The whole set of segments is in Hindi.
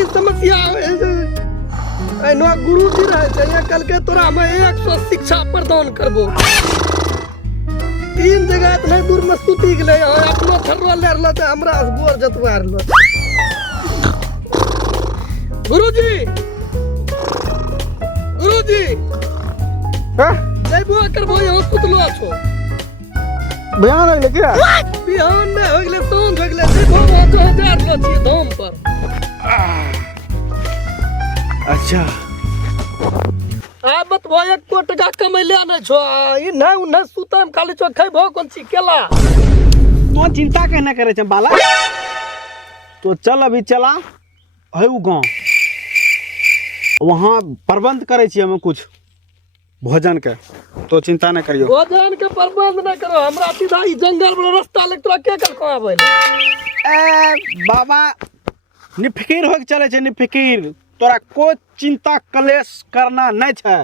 ई समस्या एनो गुरुजी रहे छै ये कल के तोरा मैं 100 शिक्षा प्रदान करबो। 3 जगह इतना दूर में स्तुति गेले अपनो थर्रो ले रहलो त हमरा गोर जतवा रहलो। गुरुजी गुरुजी हां जइबो करबो यहाँ सुतलो छो। बयान हो गेलै क्या? बिहान ने हो गेलै सोन हो गेलै जइबो कहाँ जा रहलो छी धाम पर। अच्छा आ बतबो 1 टका कमैले नै छो ई नै उन्ने सुतम खाली छो खैबो कोन ची केला। तो चिंता कहना करे छ बाला। तो चल अभी चला है उ गांव वहां प्रबंध करे छी हम कुछ भोजन के। तो चिंता न करियो। भोजन के प्रबंध न करो हमरा सीधा ई जंगल वाला रास्ता ले तोरा के कर कहां आबै। ए बाबा निफिकिर हो के चले छ निफिकिर। तोरा कोई चिंता कलेश करना नहीं है।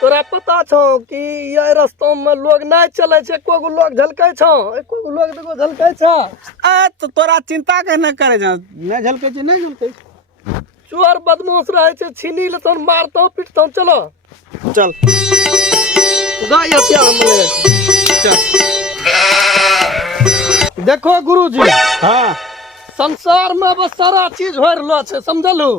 तोरा पता छौ कि ये रास्ता में लोग नहीं चले छे कोगो लोग झलकै छौ कोगो लोग देखो झलकै छ। आ तो तोरा चिंता कहना करे छ नहीं झलकै छ नहीं झलकै। चोर बदमाश रहे छे छीनी लेतौ मारतौ पिटतौ चलो चल गाय क्या हमले चल। देखो गुरुजी हां संसार में बस सारा चीज हो रहलो छे समझलू।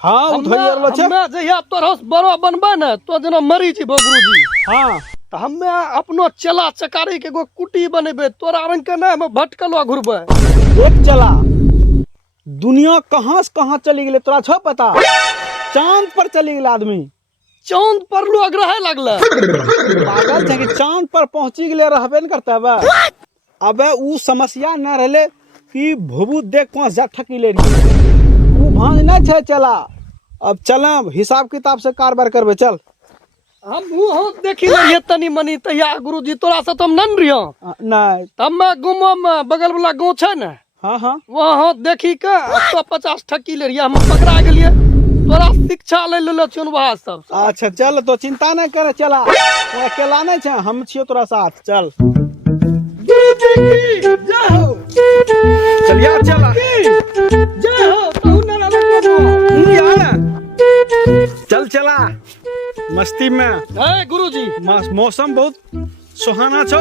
हां उ धोइ रहलो छे। हमें जहिया तोरस बड़ो बनबे न तो जना मरी छी गुरुजी। हां तो हमें अपनो चला चकारी के एगो कुटी बनेबे तोरा रंग के ना हम भटकलो घुरबे। देख चला दुनिया कहां से कहां चली गेले तोरा छ पता? चांद पर चली गेले आदमी। चांद पर लोग रहे लगले। पागल छै कि चांद पर पहुंची गेले रहबे न करते बे। अबे उ समस्या न रहले कि भूबू देख पांच जा ठकीले उ भांज न छै चला। अब चलम हिसाब किताब से कारबार करबे चल। हम हो देखी ले तनी मनी तैया गुरुजी तोरा से तुम नन रियो नहीं हमें गुमो में बगल वाला गांव छै न। हां हां वहां देखी के 150 ठकी ले रिया हम पकड़ा गेलिए तोरा शिक्षा ले लेलो छन वहां सब। अच्छा चल तो चिंता न करे चला तू अकेला नहीं छै हम छियो तोरा साथ चल। गुरुजी की जय हो चलिया चला जय हो तू न लगो यार चल चला मस्ती में। है गुरुजी मौसम बहुत सुहाना छो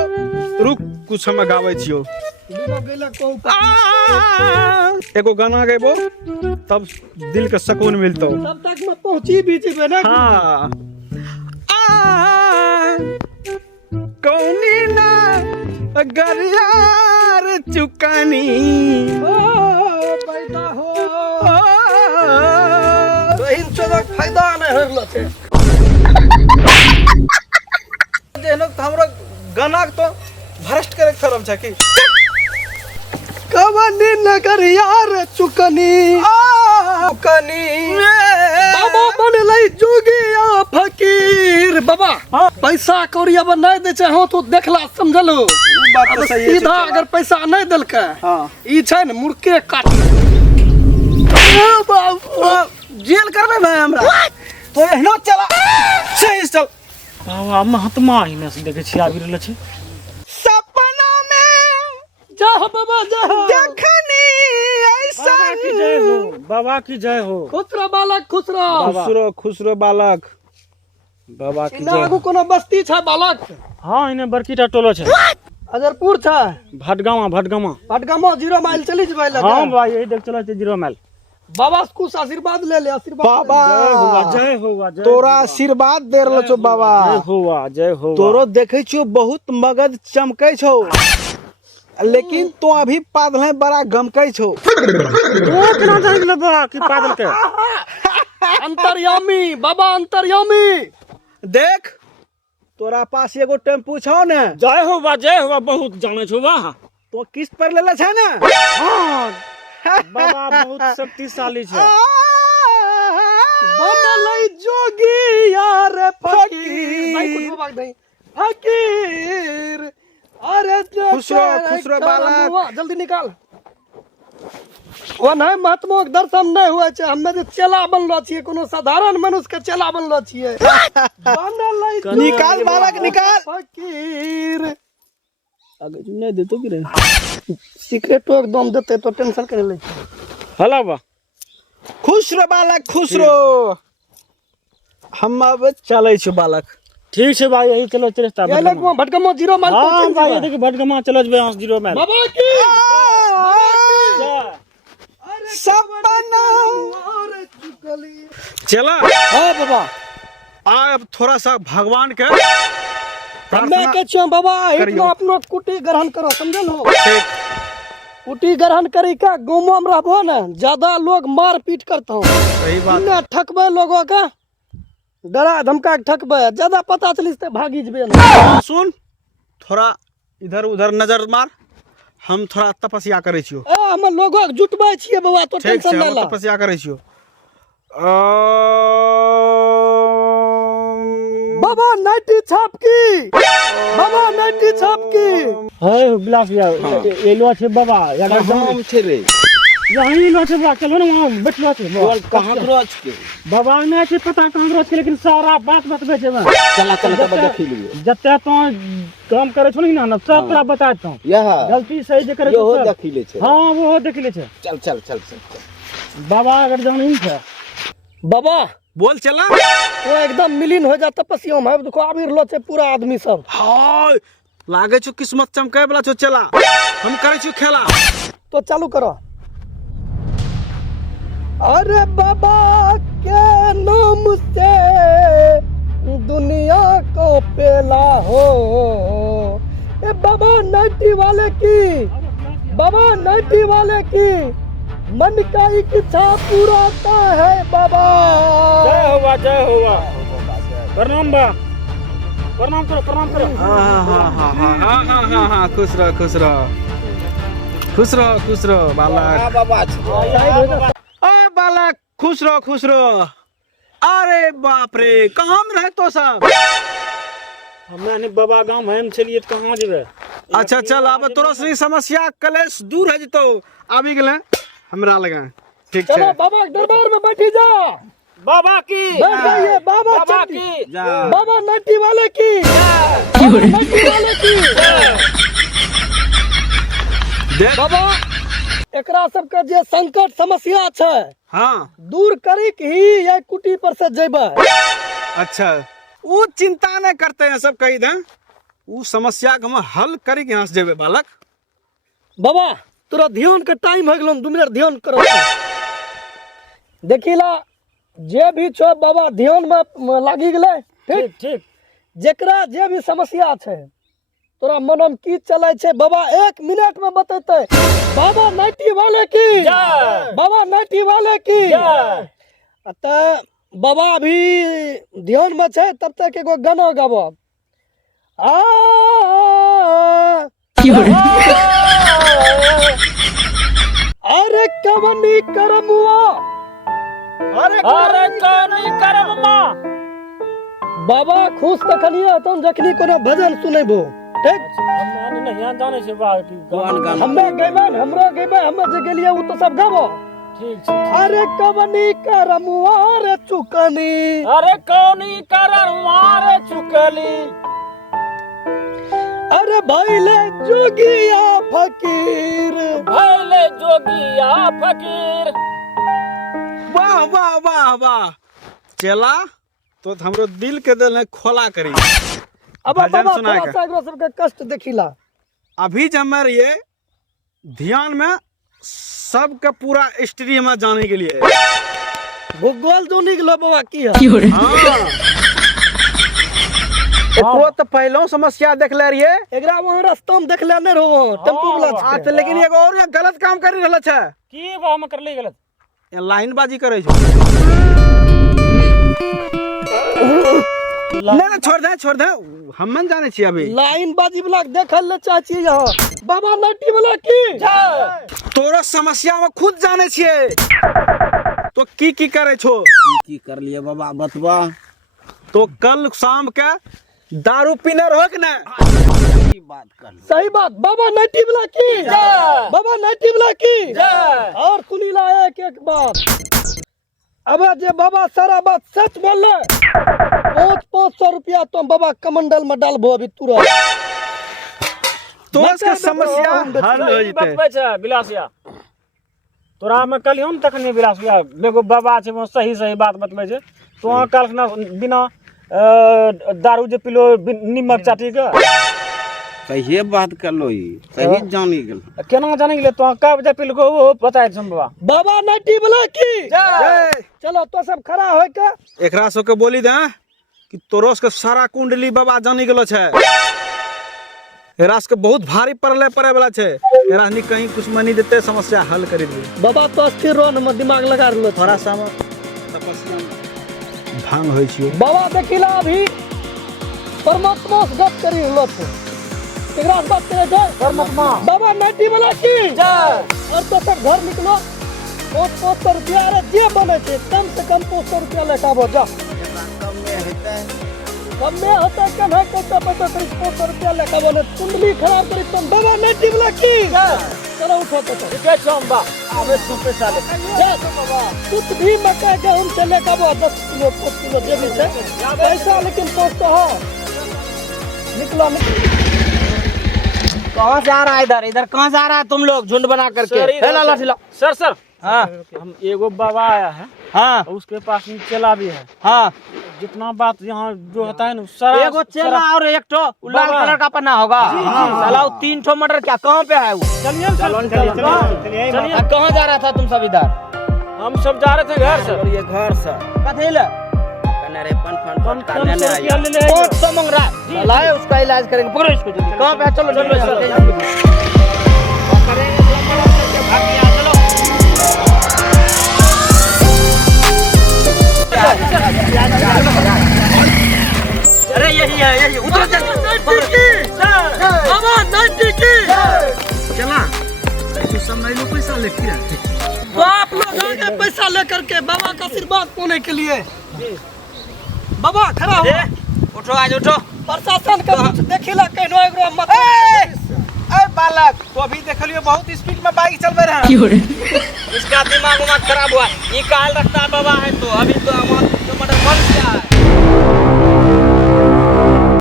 रुक कुछ हम गावे छियो। एगो गाना गेबो तब दिल के सुकून मिलतो। तब तक मैं पहुंची भी जेबे ना। हां कौनी ना गरियार चुकानी पैदा हो बहिन चोदक फायदा नहीं होगलो छे। जेनो हमरो गाना तो भ्रष्ट करे खरम छ की कवनी नगर यार चुकनी चुकनी बाबा बन लई जोगिया फकीर बाबा। पैसा कौड़ी अब नहीं दे छे हो तो देखला समझलो। बात तो सही है सीधा अगर पैसा नहीं देलके हां ई छै न मुर्के काटी जेल करबे भाई हमरा तो एहनो चला सही चल। बाबा महात्मा ही न देखे छी आबि रहल छै सपना में जय हो बाबा जय हो देखनी ऐसा बाबा की जय हो। खुश रह बालक खुश रह खुश रहो बालक बाबा की जय। आगू कोनो बस्ती छै बालक? हां इने बड़कीटा टोलो छै अजरपुर छै भटगामा भटगामा 0 माइल चली जेबै लगे। हां भाई यही देख चलो 0 माइल। बाबा से कुछ आशीर्वाद ले ले आशीर्वाद बाबा जय हो तोरा आशीर्वाद दे रहलो छो बाबा। जय हो तोरो देखे छो बहुत मगध चमकै छो लेकिन तो अभी पादल बड़ा गमकै छो। तो केना जाय गेल बा की पागल के अंतर्यामी बाबा अंतर्यामी देख तोरा पास एगो टेम्पू छौ ने। जय हो बहुत जाने छो बा तो किस्त पर लेले छै ने। हां बाबा बहुत शक्तिशाली छै। बनलै जोगी यार फकीर भाई कुछ भाग दे फकीर। अरे खुश रहो बालक जल्दी निकाल। वो नहीं महात्मा के दर्शन नहीं हुआ छै हमें जे चेला बनलो छिए कोनो साधारण मनुष्य के चेला बनलो छिए। निकाल बालक निकाल। फकीर आगे नहीं देतो कि रे सीक्रेट दम देते तो टेंशन करे ले। हला बा खुश रहो बालक, खुश रहो। हम अब चले छो बालक। ठीक है भाई, यही चलो चले ये लोग भटकमो जीरो माइल हाँ पहुंचे भाई, जीवा। देखिए भटकमा चलो जबे 0 माइल। बाबा की सपना चला। हाँ बाबा, अब थोड़ा सा भगवान के मैं प्रार्थना के छो बाबा करियो। इतना अपनो कुटी ग्रहण करो, समझल हो। ठीक। कुटी ग्रहण करी का गाँव में रहबो ना, ज्यादा लोग मार पीट करता हूँ। सही बात। इन्ने ठकबे लोगों का, डरा धमका के ठकबे, ज्यादा पता चलिस ते भागी जबे ना। सुन, थोड़ा इधर उधर नजर मार। हम थोड़ा तपस्या करे छियो। ए हम लोगो के जुटबै छियै बाबा, तो ठीक छै, टेंशन हम नै ला। तपस्या करे छियो। बाबा नाइटी छाप की, बाबा नाइटी छाप की। हाय गिलास ये लो छै बाबा, या हम छे रे। यही लो छै बाबा, चलो ना वहां बैठलो छै बाबा। कहां रोज के? बाबा ने छै पता कहां रोज के, लेकिन सारा बात बतबे छै मैं। चला चला तब देखि लियो। जते तो काम करे छो ना सब तोरा बता देतौ। यह गलती सही जे करे यो छो देखि ले छे। हां वो देख ले छै। चल चल चल चल। बाबा अगर जमीन छै बाबा बोल चला। तो एकदम मिलीन हो जा तपस्या में। देखो आबि रहलो छै पूरा आदमी सब। हाय लागे छो किस्मत चमकाए वाला छो। चला हम करे छो खेला। तो चालू करो। अरे बाबा के नाम से दुनिया को पेला हो। ए बाबा नाइटी वाले की, बाबा नाइटी वाले की मन का इच्छा पूराता है बाबा। जय होगा, जय होगा। प्रणाम बा, प्रणाम करो, प्रणाम करो। हाँ खुश रहो, खुश रहो, खुश रहो, खुश रहो बालक। अरे बालक खुश रहो, खुश रहो। अरे बाप रे, कहाँ में रहे तो सब? हमरा ने बाबा गांव में चलिए तो कहाँ जेबे? अच्छा चल, अब तोरा सनी समस्या कलेश दूर है जतो। आबि गेले हमरा लगा। ठीक चलो है। बाबा के दरबार में बैठी जा। बाबा की, बैठ जाइए बाबा, बाबा चट्टी। की, बाबा नाइटी वाले की, बाबा नाइटी वाले की। देख बाबा एकरा सबके जे संकट समस्या छै हाँ दूर करी के ही ये कुटी पर से जेबे। अच्छा, वो चिंता नहीं करते हैं सब कही दे। वो समस्या के हम हल करी के यहाँ से जेबे बालक। बाबा तोरा ध्यान के टाइम हो गेलो, 2 मिनट ध्यान करो। देखिला जे भी छो बाबा ध्यान में लागी गेले। ठीक, ठीक ठीक। जेकरा जे भी समस्या छै तोरा मन में की चले छै बाबा 1 मिनट में बतेते। बाबा नाइटी वाले की जय, बाबा नाइटी वाले की जय। त बाबा अभी ध्यान में छै, तब तक एगो गाना गाबो। अरे कवनी करमुआ, अरे कानी करम मां। बाबा खुश तखनिए तुम जखनी कोनो भजन सुनेबो। ठीक, हम नहीं जाने से बात की गाना। हमे गइबे, हमरो गइबे, हमे जे गेलिए उ तो सब गाबो। ठीक छै। अरे कवनी करमुआ रे चुकनी, अरे कौनी करम मारे चुकली। अरे भइले जोगिया फकीर। भैले जोगिया फकीर। वाह वाह वाह वाह। चला तो हमरो दिल के दिल में खोला करी। अब भजन बाबा सुनाए थोड़ा के। सा एकरो सबके कष्ट देखिला। अभी जब मैं ये ध्यान में सबके पूरा हिस्ट्री में जाने के लिए। भूगोल जो निकलो बाबा की है। हाँ एकरो तो पहलो समस्या देख ले रहिए। एकरा वहां रास्ता में देख लेने रहो टेम्पू वाला आ छै। तो लेकिन एगो और ये गलत काम कर रहल छै। की बा हम कर ले गलत? ये लाइनबाजी करे छो। नहीं छोड़ दे हम मन जाने छी अभी। लाइन बाजी वाला देख ले चाची यहाँ। बाबा नाइटी वाला की तोरो समस्या में खुद जाने छिए। तो की करे छो? की कर लिए बाबा बतबा। तो कल शाम के दारू पीने रहो कि ना? की बात कर ली। सही बात। बाबा नाइटी वाला की बाबा नाइटी वाला की। और सुनीला एक बात, अब जे बाबा सारा बात सच बोल ले, 500 रुपया तुम बाबा कमंडल में डालबो अभी तुरंत। तो इसका समस्या हल हो जते। बतबै छै बिलासिया। तोरा में कल हम तखने विलास भैया बेगो बाबा छे वो सही सही बात बतबै छे तो कल ना बिना दारू जे पिलो निमक चाटी के सही बात कर लो ये सही जानी गेल केना जाने गेले तो का बजे पिलको वो बताए छम बाबा बाबा नाटी वाला की चलो तो सब खड़ा होय के एकरा सबके बोली दे कि तोरोस के सारा कुंडली बाबा जानी गेलो छे। एकरा सबके बहुत भारी पड़ले पड़े वाला छे। एकरा नि कहीं दुश्मनी देते समस्या हल कर दी। बाबा तो स्थिर रहो न दिमाग लगा रहलो थोड़ा सा तपस्या भांग होय छियो। बाबा देखिला अभी परमात्मा से गप करी रहलो छे। एकरा से बात करे जाए परमात्मा बाबा नाटी वाला की जय। और तो सब घर निकलो 500 रुपया रे जे बने छे कम से कम 500 रुपया लेटाबो जा कम में होता है कम है कोता पता 500 रुपया लेटाबो ने कुंडली खराब करी तुम बाबा नाटी वाला की चलो उठो तो के छम बा आवे सु पैसा ले बाबा कुछ भी मक्का के हम चले का 10 किलो 5 किलो जे भी छे पैसा लेकिन 500 हो निकलो कहाँ जा रहा है इधर कहाँ जा रहा है तुम लोग झुंड बना करके सर हाँ हम एगो बाबा आया है हाँ उसके पास में चेला भी है हाँ जितना बात यहाँ जो होता है ना सारा एगो चेला और एक ठो लाल कलर का पन्ना होगा साला 3 ठो मर्डर क्या कहाँ पे है वो चलिए चलिए कहाँ जा रहा था तुम सब इधर हम सब जा रहे थे घर से ये घर से कथेला कनरे पन करने ले आया ले बहुत तो मंग रहा है लाए उसका इलाज करेंगे पकड़ो इसको जल्दी कहाँ पे है? चलो अरे यही उधर बाबा नाटी की चला ऐसे सब नहीं लोग पैसा लेके रहते। तो आप लोग आ गए पैसा लेकर के बाबा का आशीर्वाद पाने के लिए बाबा खड़ा हो उठो आज उठो प्रशासन का कुछ देखिला कहनो एकरो मत अरे बालक तो अभी देख लियो बहुत स्पीड में बाइक चल रहा है। इसका दिमाग खराब हुआ ये काल रखता बाबा है तो अभी तो हमारा मर्डर बन गया है।